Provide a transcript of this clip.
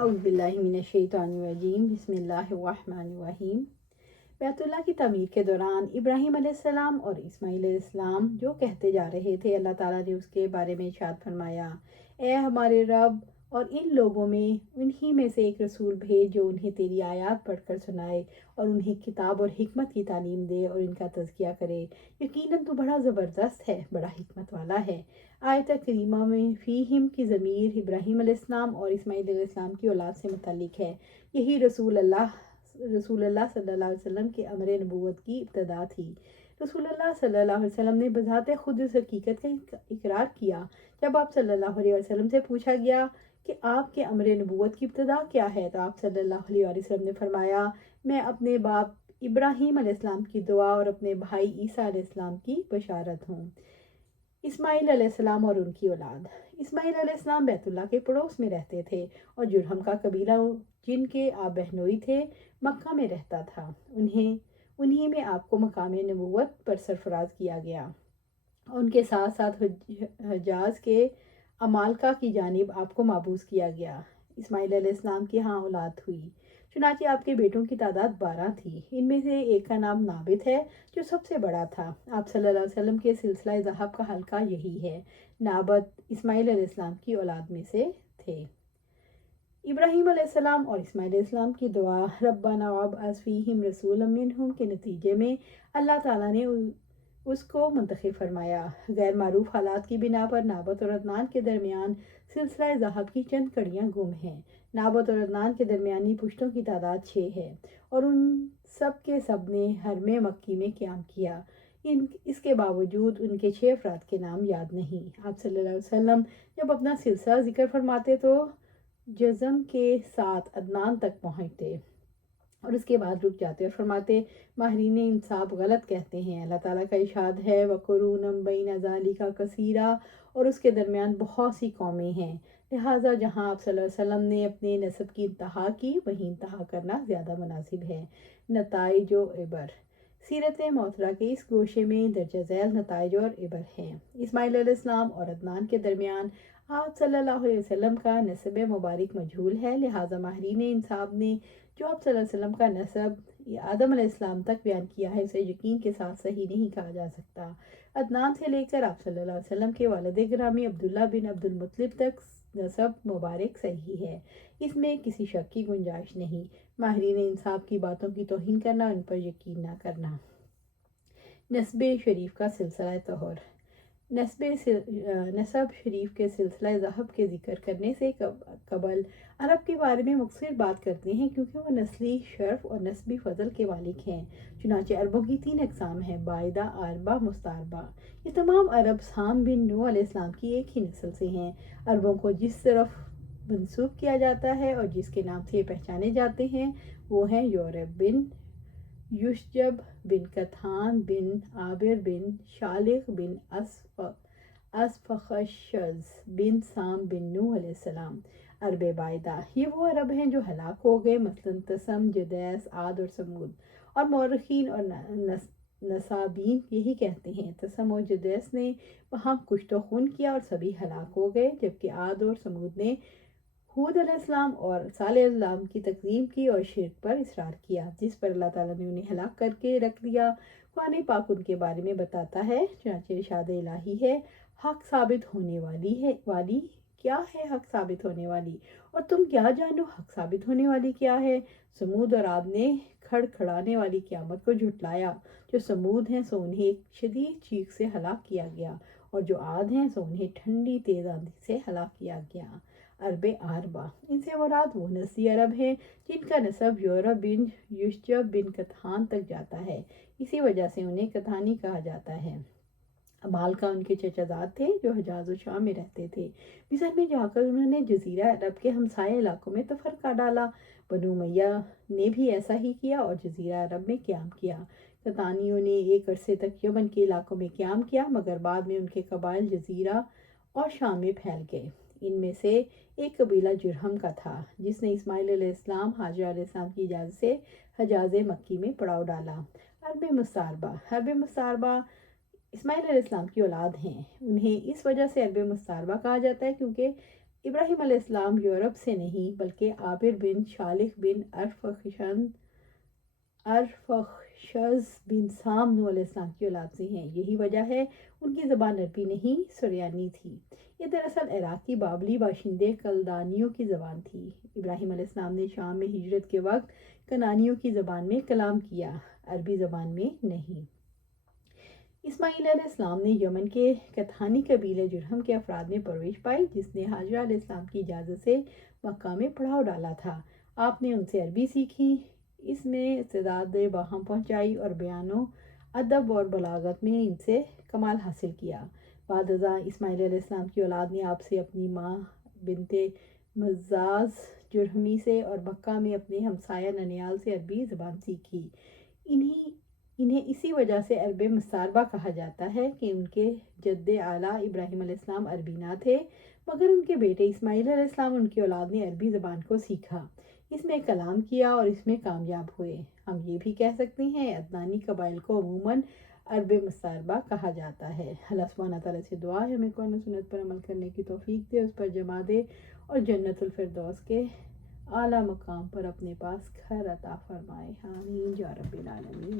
اعوذ باللہ من الشیطان الرجیم بسم اللہ الرحمن الرحیم۔ بیت اللہ کی تعمیر کے دوران ابراہیم علیہ السلام اور اسماعیل علیہ السلام جو کہتے جا رہے تھے، اللہ تعالیٰ نے اس کے بارے میں ارشاد فرمایا، اے ہمارے رب، اور ان لوگوں میں انہی میں سے ایک رسول بھیج جو انہیں تیری آیات پڑھ کر سنائے اور انہیں کتاب اور حکمت کی تعلیم دے اور ان کا تزکیہ کرے۔ یقیناً تو بڑا زبردست ہے، بڑا حکمت والا ہے۔ آیت کریمہ میں فیہم کی ضمیر ابراہیم علیہ السلام اور اسماعیل علیہ السلام کی اولاد سے متعلق ہے۔ یہی رسول اللہ صلی اللہ علیہ وسلم کے امر نبوت کی ابتدا تھی۔ رسول اللہ صلی اللہ علیہ وسلم نے بذات خود اس حقیقت کا اقرار کیا جب آپ صلی اللہ علیہ وسلم سے پوچھا گیا کہ آپ کے امر نبوت کی ابتدا کیا ہے، تو آپ صلی اللہ علیہ وسلم نے فرمایا، میں اپنے باپ ابراہیم علیہ السلام کی دعا اور اپنے بھائی عیسیٰ علیہ السلام کی بشارت ہوں۔ اسماعیل علیہ السلام اور ان کی اولاد۔ اسماعیل علیہ السلام بیت اللہ کے پڑوس میں رہتے تھے اور جرہم کا قبیلہ جن کے آپ بہنوئی تھے مکہ میں رہتا تھا، انہی میں آپ کو مقام نبوت پر سرفراز کیا گیا۔ ان کے ساتھ ساتھ حجاز کے عمالقہ کی جانب آپ کو مابعوث کیا گیا۔ اسماعیل علیہ السلام کی ہاں اولاد ہوئی، چنانچہ آپ کے بیٹوں کی تعداد 12 تھی۔ ان میں سے ایک کا نام نابت ہے جو سب سے بڑا تھا۔ آپ صلی اللہ علیہ وسلم کے سلسلہ ذہب کا حلقہ یہی ہے۔ نابت اسماعیل علیہ السلام کی اولاد میں سے تھے۔ ابراہیم علیہ السلام اور اسماعیل علیہ السلام کی دعا ربنا وابعث فیہم رسولا منہم کے نتیجے میں اللہ تعالیٰ نے اس کو منتخب فرمایا۔ غیر معروف حالات کی بنا پر نابت اور عدنان کے درمیان سلسلہ ذہب کی چند کڑیاں گم ہیں۔ نابت اور عدنان کے درمیانی پشتوں کی تعداد 6 ہے اور ان سب کے سب نے حرم مکی میں قیام کیا۔ اس کے باوجود ان کے 6 افراد کے نام یاد نہیں۔ آپ صلی اللہ علیہ وسلم جب اپنا سلسلہ ذکر فرماتے تو جزم کے ساتھ عدنان تک پہنچتے اور اس کے بعد رک جاتے اور فرماتے، ماہرین انصاف غلط کہتے ہیں۔ اللہ تعالیٰ کا ارشاد ہے، وَقُرُونًا بَيْنَ ذَلِكَ كَثِيرًا، اور اس کے درمیان بہت سی قومیں ہیں، لہٰذا جہاں آپ صلی اللہ علیہ وسلم نے اپنے نسب کی انتہا کی وہیں انتہا کرنا زیادہ مناسب ہے۔ نتائج و عبر۔ سیرت معطرہ کے اس گوشے میں درجہ ذیل نتائج اور عبر ہیں۔ اسماعیل علیہ السلام اور عدنان کے درمیان آپ صلی اللہ علیہ وسلم کا نسب مبارک مجہول ہے، لہٰذا ماہرین انصاف نے جو آپ صلی اللہ علیہ وسلم کا نسب آدم علیہ السلام تک بیان کیا ہے اسے یقین کے ساتھ صحیح نہیں کہا جا سکتا۔ عدنان سے لے کر آپ صلی اللہ علیہ وسلم کے والد گرامی عبداللہ بن عبد المطلب تک نسب مبارک صحیح ہے، اس میں کسی شک کی گنجائش نہیں۔ ماہرین انصاف کی باتوں کی توہین کرنا، ان پر یقین نہ کرنا۔ نسب شریف کا سلسلہ طور۔ نسب شریف کے سلسلہ ذہب کے ذکر کرنے سے قبل عرب کے بارے میں مختصر بات کرتے ہیں، کیونکہ وہ نسلی شرف اور نسبی فضل کے مالک ہیں۔ چنانچہ عربوں کی 3 اقسام ہیں، بائدہ، عاربہ، مستعربہ۔ یہ تمام عرب سام بن نوح علیہ السلام کی ایک ہی نسل سے ہیں۔ عربوں کو جس طرف منسوب کیا جاتا ہے اور جس کے نام سے یہ پہچانے جاتے ہیں وہ ہیں یورب بن یشجب بن کتھان بن عابر بن شالق بن اسفخشز بن سام بن نوح علیہ السلام۔ عرب بائدہ، یہ وہ عرب ہیں جو ہلاک ہو گئے، مثلاً تسم، جدیس، عاد اور سمود۔ اور مورخین اور نصابین یہی کہتے ہیں، تسم اور جدیس نے وہاں کشت و خون کیا اور سبھی ہلاک ہو گئے، جبکہ عاد اور سمود نے ہود علیہ السلام اور صالح علیہ السلام کی تکذیب کی اور شرک پر اصرار کیا، جس پر اللہ تعالیٰ نے انہیں ہلاک کر کے رکھ دیا۔ قرآن پاک ان کے بارے میں بتاتا ہے، چنانچہ ارشاد الہی ہے، حق ثابت ہونے والی کیا ہے، حق ثابت ہونے والی، اور تم کیا جانو حق ثابت ہونے والی کیا ہے۔ سمود اور عاد نے کھڑکھڑانے والی قیامت کو جھٹلایا۔ جو سمود ہیں سو انہیں ایک شدید چیخ سے ہلاک کیا گیا، اور جو عاد ہیں سو انہیں ٹھنڈی تیز آندھی سے ہلاک کیا گیا۔ عرب عاربہ، ان سے مراد وہ نسلی عرب ہیں جن کا نسب یورب بن یشجب بن کتھان تک جاتا ہے، اسی وجہ سے انہیں کتھانی کہا جاتا ہے۔ عمالقہ ان کے چچا زاد تھے جو حجاز و شام میں رہتے تھے۔ مصر میں جا کر انہوں نے جزیرہ عرب کے ہمسائے علاقوں میں تفرقہ ڈالا۔ بنو امیہ نے بھی ایسا ہی کیا اور جزیرہ عرب میں قیام کیا۔ کتانیوں نے ایک عرصے تک یمن کے علاقوں میں قیام کیا، مگر بعد میں ان کے قبائل جزیرہ اور شام میں پھیل گئے۔ ان میں سے ایک قبیلہ جرہم کا تھا جس نے اسماعیل علیہ السلام، حاجرہ علیہ السلام کی اجازت سے حجاز مکی میں پڑاؤ ڈالا۔ عرب مستعربہ۔ عرب مستعربہ اسماعیل علیہ السلام کی اولاد ہیں۔ انہیں اس وجہ سے عرب مستعربہ کہا جاتا ہے کیونکہ ابراہیم علیہ السلام یورپ سے نہیں بلکہ عابر بن شالخ بن ارفخشد بن سام نوح علیہ السلام کی اولاد سے ہیں۔ یہی وجہ ہے ان کی زبان عربی نہیں سریانی تھی۔ یہ دراصل عراقی بابلی باشندے کلدانیوں کی زبان تھی۔ ابراہیم علیہ السلام نے شام میں ہجرت کے وقت کنانیوں کی زبان میں کلام کیا، عربی زبان میں نہیں۔ اسماعیل علیہ السلام نے یمن کے کتھانی قبیلے جرہم کے افراد میں پرورش پائی، جس نے حاجرہ علیہ السلام کی اجازت سے مکہ میں پڑاؤ ڈالا تھا۔ آپ نے ان سے عربی سیکھی، اس میں استعداد باہم پہنچائی اور بیان و ادب اور بلاغت میں ان سے کمال حاصل کیا۔ بعد ازاں اسماعیل علیہ السلام کی اولاد نے آپ سے اپنی ماں بنت مزاز جرہمی سے اور مکہ میں اپنے ہمسایہ ننیال سے عربی زبان سیکھی۔ انہیں اسی وجہ سے عرب مستعربہ کہا جاتا ہے کہ ان کے جد اعلیٰ ابراہیم علیہ السلام عربی نہ تھے، مگر ان کے بیٹے اسماعیل علیہ السلام ان کی اولاد نے عربی زبان کو سیکھا، اس میں کلام کیا اور اس میں کامیاب ہوئے۔ ہم یہ بھی کہہ سکتے ہیں عدنانی قبائل کو عموماً عرب مستعربہ کہا جاتا ہے۔ اللہ سبحانہ تعالیٰ سے دعا ہے ہمیں قرآن و سنت پر عمل کرنے کی توفیق دے، اس پر جمع دے اور جنت الفردوس کے اعلیٰ مقام پر اپنے پاس گھر عطا فرمائے۔ آمین یا رب العالمین۔